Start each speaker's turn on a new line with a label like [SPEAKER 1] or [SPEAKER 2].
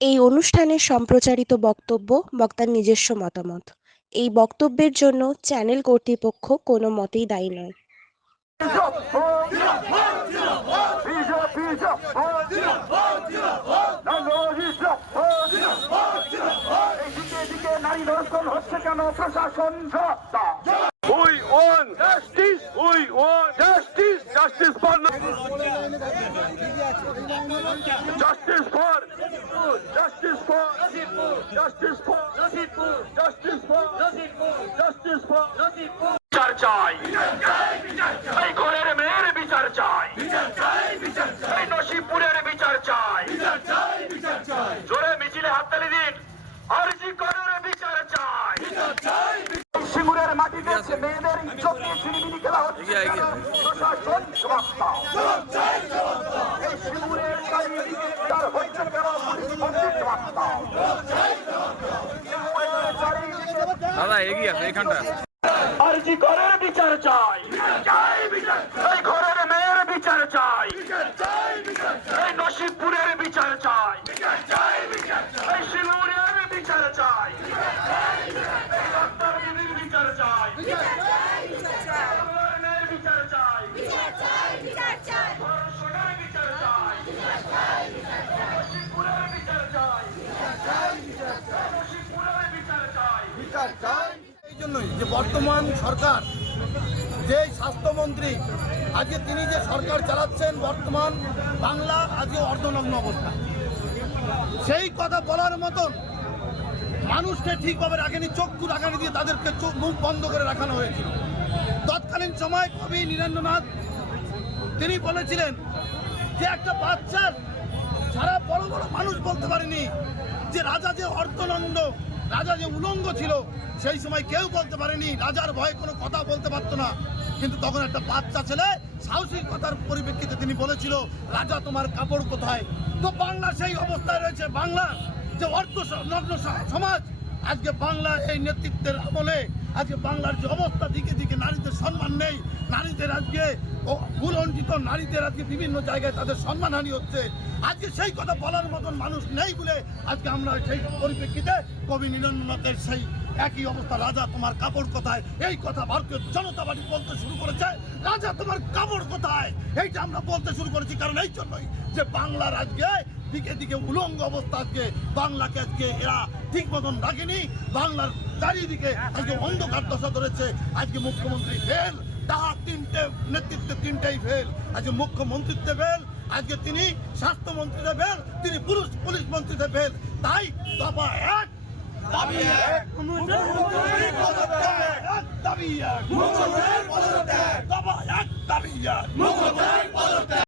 [SPEAKER 1] এই অনুষ্ঠানে সম্প্রচারিত বক্তব্য বক্তার নিজস্ব মতামত। এই বক্তব্যের জন্য চ্যানেল কর্তৃপক্ষ কোনো মতেই দায়ী নয়।
[SPEAKER 2] Justice for justice for justice for justice for justice for বিচার চাই। এই ঘরের মেয়ের বিচার চাই। এই নসিবপুরের বিচার চাই। জোরে মিছিলে হাততালি দিন। আরজি করের বিচার চাই।
[SPEAKER 3] সিঙ্গুরের মাটিতে মেয়েদের ইজ্জত নিয়ে ছিনিমিনি খেলা হচ্ছে। প্রশাসন জবাব দাও এই সিঙ্গুরের চারিদিকে তার হচ্ছে কেন পুলিশ মন্ত্রী জবাব দাও সিঙ্গুরের চারিদিকে
[SPEAKER 4] দাদা এগিয়ে আছে এখানটা
[SPEAKER 2] আরজি করার বিচার চাই। এই ঘরের মেয়ের বিচার চাই। এই নসিবপুরের বিচার চাই এই শিলুরের বিচার চাই এই ডাক্তার দিদির বিচার চাই আমার মেয়ের বিচার চাই ধর্ষণের বিচার চাই নসিবপুরের বিচার চাই নসিবপুরের বিচার চাই
[SPEAKER 5] এই জন্যই যে বর্তমান সরকার, যে স্বাস্থ্যমন্ত্রী, আজকে তিনি যে সরকার চালাচ্ছেন বর্তমান বাংলা, আজকে অর্ধনগ্ন অবস্থা। সেই কথা বলার মতন মানুষকে ঠিকভাবে রাখেনি, চক্ষু রাখানি দিয়ে তাদেরকে চোখ মুখ বন্ধ করে রাখানো হয়েছিল। তৎকালীন সময় কবি নীরেন্দ্রনাথ, তিনি বলেছিলেন যে একটা বাচ্চার সারা বড় বড় মানুষ বলতে পারেনি, যে রাজা যে অর্ধনন্দ রাজা যে উলঙ্গ ছিল, সেই সময় কেউ বলতে পারেনি, রাজার ভয়ে কোনো কথা বলতে পারতো না। কিন্তু তখন একটা বাচ্চা ছেলে সাহসিকতার পরিপ্রেক্ষিতে তিনি বলেছিল, রাজা, তোমার কাপড় কোথায়? তো বাংলা সেই অবস্থায় রয়েছে, বাংলা যে অর্থ নগ্ন সমাজ। আজকে বাংলা এই নেতৃত্বের আমলে আজকে বাংলার যে অবস্থা, দিকে দিকে নারীদের সম্মান নেই। নারীদের আজকে ভুলঞ্চিত নারীদের আজকে বিভিন্ন জায়গায় তাদের সম্মানহানি হচ্ছে। আজকে সেই কথা বলার মতন মানুষ নেই বলে আজকে আমরা সেই পরিপ্রেক্ষিতে কবি নীরেন্দ্রনাথের সেই একই অবস্থা। রাজা তোমার কাপড় কোথায়? এই কথা ভারতীয় জনতা পার্টি বলতে শুরু করেছে। রাজা তোমার কাপড় কোথায়? এইটা আমরা বলতে শুরু করেছি কারণ এই জন্যই যে বাংলার আজকে দিকে দিকে উলঙ্গ অবস্থা আজকে বাংলাকে আজকে এরা ঠিক মতন রাখেনি। বাংলার চারিদিকে আজকে অন্ধকার দশা ধরেছে। আজকে মুখ্যমন্ত্রী ফেল তাহার তিনটে নেতৃত্বে তিনটেই ফেল আজকে ফেল আজকে তিনি স্বাস্থ্যমন্ত্রীতে ফেল তিনি পুলিশ পুলিশ মন্ত্রীতে ফেল তাই দফা এক, দাবি এক দাবি এক এক, দাবি এক